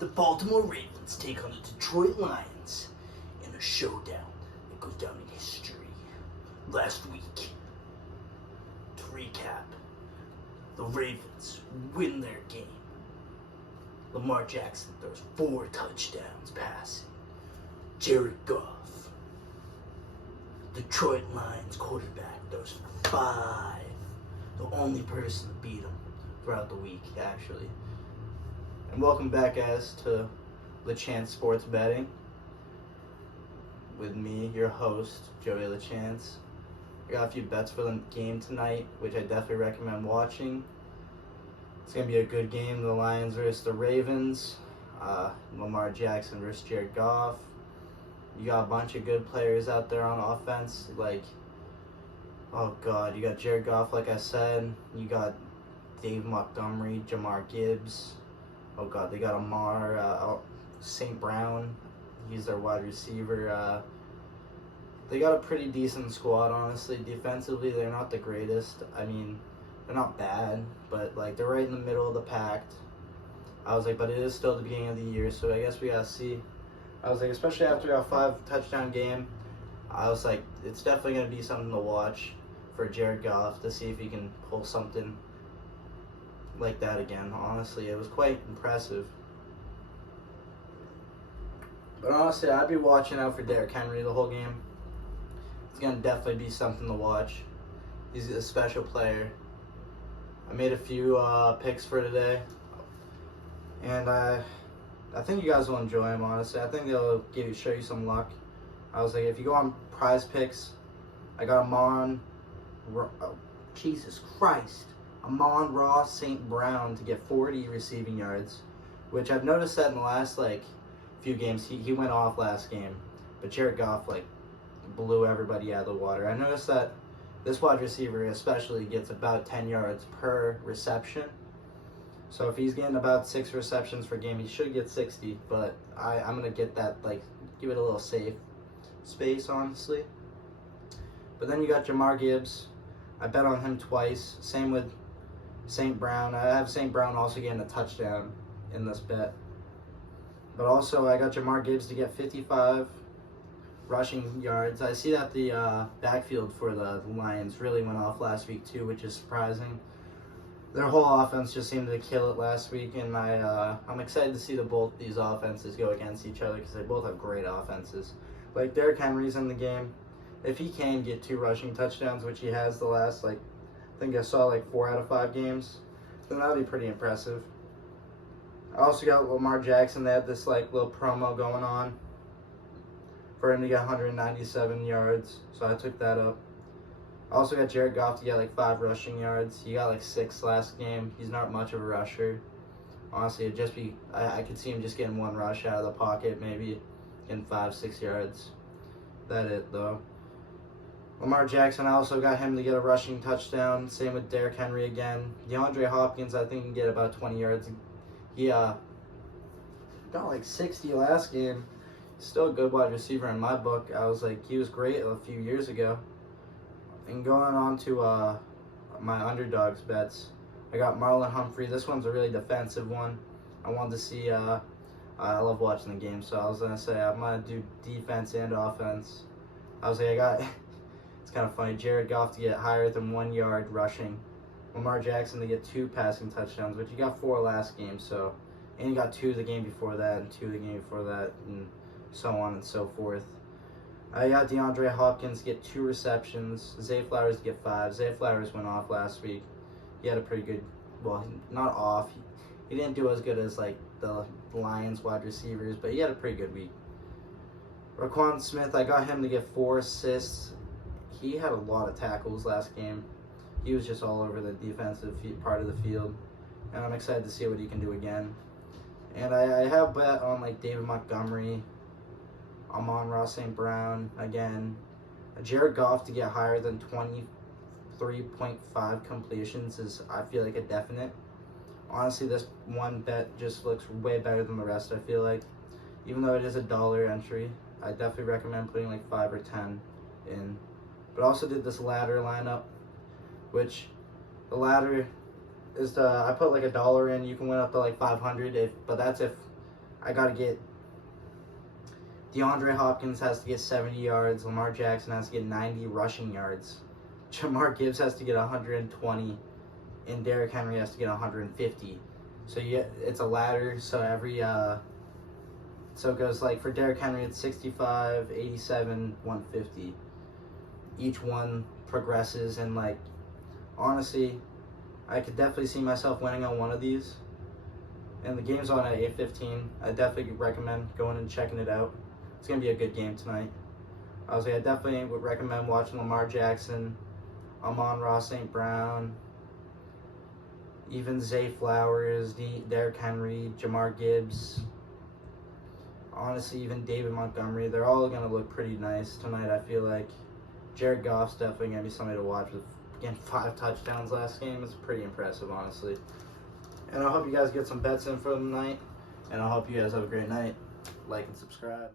The Baltimore Ravens take on the Detroit Lions in a showdown that goes down in history. Last week, to recap, the Ravens win their game. Lamar Jackson throws 4 touchdowns passing. Jared Goff, Detroit Lions quarterback, throws 5. The only person to beat him throughout the week, actually. And welcome back, guys, to LeChance Sports Betting. With me, your host, Joey LeChance. I got a few bets for the game tonight, which I definitely recommend watching. It's going to be a good game. The Lions versus the Ravens. Lamar Jackson versus Jared Goff. You got a bunch of good players out there on offense. You got Jared Goff, like I said. You got Dave Montgomery, Jamar Gibbs. They got St. Brown. He's their wide receiver. They got a pretty decent squad, honestly. Defensively, they're not the greatest. I mean, they're not bad, but they're right in the middle of the pack. But it is still the beginning of the year, so I guess we gotta see. Especially after a 5-touchdown game, it's definitely gonna be something to watch for Jared Goff to see if he can pull something like that again. Honestly, it was quite impressive. But honestly, I'd be watching out for Derrick Henry the whole game. It's going to definitely be something to watch. He's a special player. I made a few picks for today. And I think you guys will enjoy them, honestly. I think they'll show you some luck. If you go on Prize Picks, I got Amon Ross St. Brown to get 40 receiving yards, which I've noticed that in the last few games he went off last game, but Jared Goff blew everybody out of the water. I noticed that this wide receiver especially gets about 10 yards per reception, so if he's getting about 6 receptions per game, he should get 60. But I'm gonna get that, give it a little safe space, honestly. But then you got Jamar Gibbs. I bet on him twice. Same with St. Brown. I have St. Brown also getting a touchdown in this bet. But also, I got Jamar Gibbs to get 55 rushing yards. I see that the backfield for the Lions really went off last week too, which is surprising. Their whole offense just seemed to kill it last week, and I'm excited to see both these offenses go against each other because they both have great offenses. Derrick Henry's in the game. If he can get 2 rushing touchdowns, which he has the last, I think I saw 4 out of 5 games, then that would be pretty impressive. I also got Lamar Jackson. They had this little promo going on for him to get 197 yards, so I took that up. I also got Jared Goff to get 5 rushing yards. He got 6 last game. He's not much of a rusher. Honestly, I could see him just getting 1 rush out of the pocket, maybe getting 5-6 yards. That's it though. Lamar Jackson, I also got him to get a rushing touchdown. Same with Derrick Henry again. DeAndre Hopkins, I think, can get about 20 yards. He got 60 last game. Still a good wide receiver in my book. He was great a few years ago. And going on to my underdogs bets, I got Marlon Humphrey. This one's a really defensive one. I wanted to see, I love watching the game, so I was going to say I'm going to do defense and offense. It's kind of funny, Jared Goff to get higher than 1 yard rushing. Lamar Jackson to get 2 passing touchdowns, which he got 4 last game, and he got 2 the game before that, and 2 the game before that, and so on and so forth. I got DeAndre Hopkins to get 2 receptions, Zay Flowers to get 5. Zay Flowers went off last week. He had a pretty good, not off. He didn't do as good as the Lions wide receivers, but he had a pretty good week. Raquan Smith, I got him to get 4 assists. He had a lot of tackles last game. He was just all over the defensive part of the field, and I'm excited to see what he can do again. And I have bet on David Montgomery, Amon Ross St. Brown again, Jared Goff to get higher than 23.5 completions is, I feel a definite. Honestly, this one bet just looks way better than the rest. I feel even though it is a $1 entry, I definitely recommend putting 5 or 10 in. But I also did this ladder lineup, which the ladder is I put $1 in. You can win up to 500, but that's if I got to get DeAndre Hopkins has to get 70 yards. Lamar Jackson has to get 90 rushing yards. Jamar Gibbs has to get 120. And Derrick Henry has to get 150. So it's a ladder. So so it goes like for Derrick Henry, it's 65, 87, 150. Each one progresses, and like honestly, I could definitely see myself winning on one of these. And the game's on at 8:15. I definitely recommend going and checking it out. It's gonna be a good game tonight. I definitely would recommend watching Lamar Jackson, Amon-Ra St. Brown, even Zay Flowers, Derrick Henry, Jamar Gibbs. Honestly, even David Montgomery. They're all gonna look pretty nice tonight. I feel like Jared Goff's definitely gonna be somebody to watch. With again 5 touchdowns last game, it's pretty impressive, honestly. And I hope you guys get some bets in for the night. And I hope you guys have a great night. Like and subscribe.